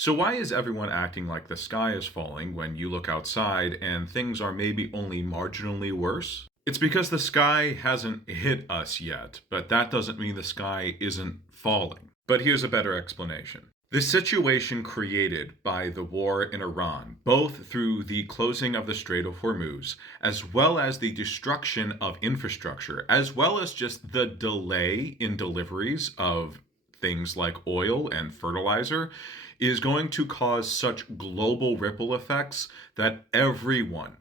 So, why is everyone acting like the sky is falling when you look outside and things are maybe only marginally worse? It's because the sky hasn't hit us yet, but that doesn't mean the sky isn't falling. But here's a better explanation. The situation created by the war in Iran, both through the closing of the Strait of Hormuz, as well as the destruction of infrastructure, as well as just the delay in deliveries of things like oil and fertilizer, is going to cause such global ripple effects that everyone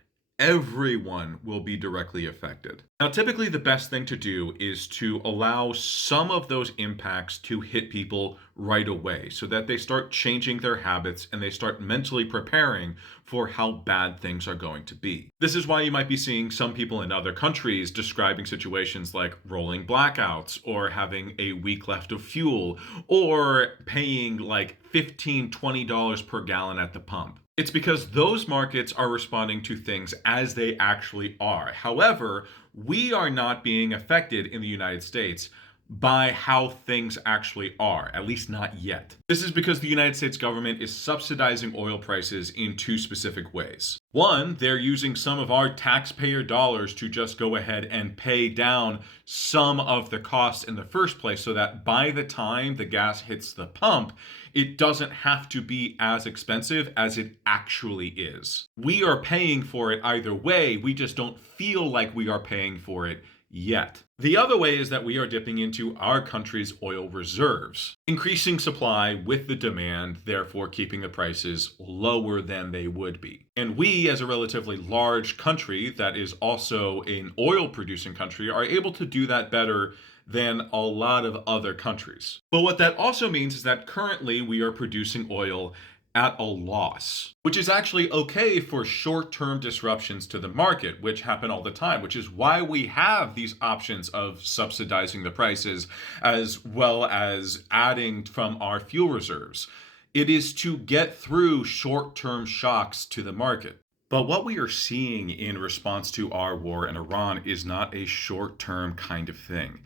will be directly affected. Now, typically, the best thing to do is to allow some of those impacts to hit people right away so that they start changing their habits and they start mentally preparing for how bad things are going to be. This is why you might be seeing some people in other countries describing situations like rolling blackouts or having a week left of fuel or paying like $15, $20 per gallon at the pump. It's because those markets are responding to things as they actually are. However, we are not being affected in the United States by how things actually are, at least not yet. This is because the United States government is subsidizing oil prices in two specific ways. One, they're using some of our taxpayer dollars to just go ahead and pay down some of the costs in the first place so that by the time the gas hits the pump, it doesn't have to be as expensive as it actually is. We are paying for it either way, we just don't feel like we are paying for it yet. The other way is that we are dipping into our country's oil reserves, increasing supply with the demand, therefore keeping the prices lower than they would be. And we, as a relatively large country that is also an oil producing country, are able to do that better than a lot of other countries. But what that also means is that currently we are producing oil at a loss, which is actually okay for short term disruptions to the market, which happen all the time, which is why we have these options of subsidizing the prices as well as adding from our fuel reserves. It is to get through short term shocks to the market. But what we are seeing in response to our war in Iran is not a short term kind of thing.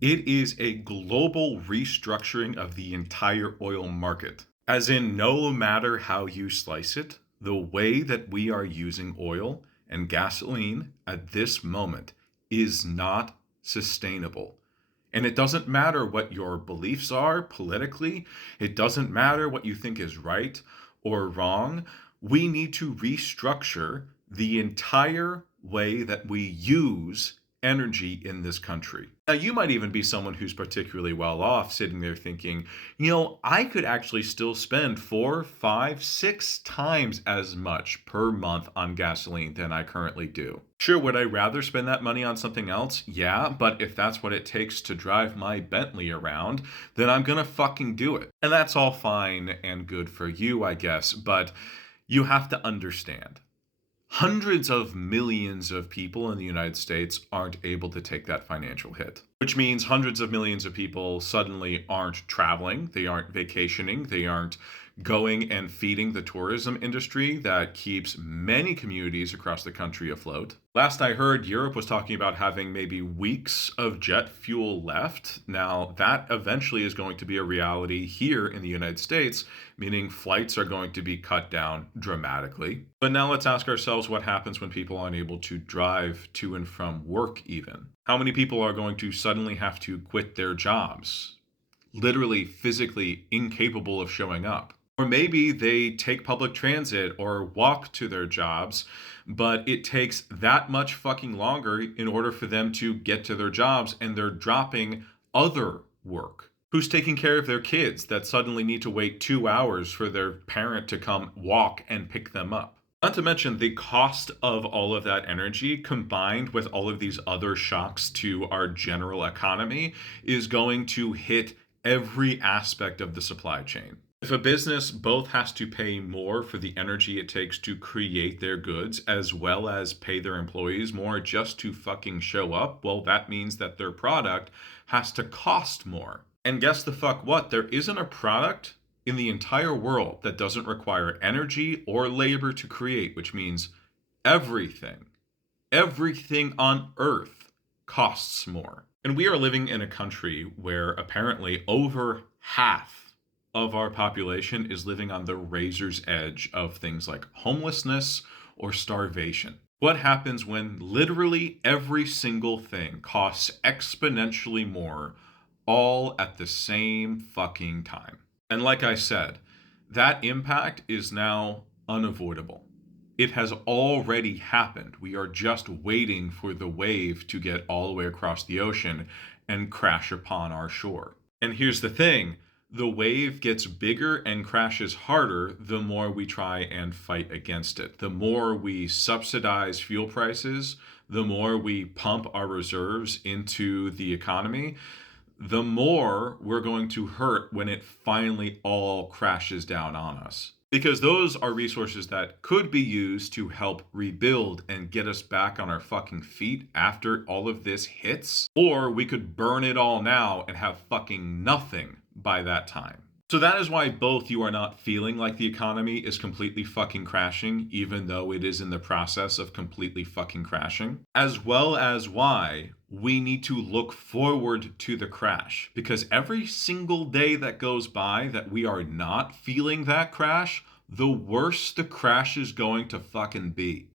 It is a global restructuring of the entire oil market. As in, no matter how you slice it, the way that we are using oil and gasoline at this moment is not sustainable. And it doesn't matter what your beliefs are politically, it doesn't matter what you think is right or wrong. We need to restructure the entire way that we use energy in this country. Now, you might even be someone who's particularly well off sitting there thinking, I could actually still spend four, five, six times as much per month on gasoline than I currently do. Sure, would I rather spend that money on something else? Yeah, but if that's what it takes to drive my Bentley around, then I'm gonna fucking do it. And that's all fine and good for you, I guess, but you have to understand. Hundreds of millions of people in the United States aren't able to take that financial hit, which means hundreds of millions of people suddenly aren't traveling, they aren't vacationing, they aren't going and feeding the tourism industry that keeps many communities across the country afloat. Last I heard, Europe was talking about having maybe weeks of jet fuel left. Now, that eventually is going to be a reality here in the United States, meaning flights are going to be cut down dramatically. But now let's ask ourselves what happens when people aren't able to drive to and from work, even. How many people are going to suddenly have to quit their jobs? Literally, physically incapable of showing up. Or maybe they take public transit or walk to their jobs, but it takes that much fucking longer in order for them to get to their jobs and they're dropping other work. Who's taking care of their kids that suddenly need to wait 2 hours for their parent to come walk and pick them up? Not to mention the cost of all of that energy combined with all of these other shocks to our general economy is going to hit every aspect of the supply chain. If a business both has to pay more for the energy it takes to create their goods as well as pay their employees more just to fucking show up, well, that means that their product has to cost more. And guess the fuck what? There isn't a product in the entire world that doesn't require energy or labor to create, which means everything, everything on earth costs more. And we are living in a country where apparently over half of our population is living on the razor's edge of things like homelessness or starvation. What happens when literally every single thing costs exponentially more all at the same fucking time? And like I said, that impact is now unavoidable. It has already happened. We are just waiting for the wave to get all the way across the ocean and crash upon our shore. And here's the thing, the wave gets bigger and crashes harder the more we try and fight against it. The more we subsidize fuel prices, the more we pump our reserves into the economy, the more we're going to hurt when it finally all crashes down on us. Because those are resources that could be used to help rebuild and get us back on our fucking feet after all of this hits. Or we could burn it all now and have fucking nothing by that time. So that is why both you are not feeling like the economy is completely fucking crashing, even though it is in the process of completely fucking crashing, as well as why we need to look forward to the crash. Because every single day that goes by that we are not feeling that crash, the worse the crash is going to fucking be.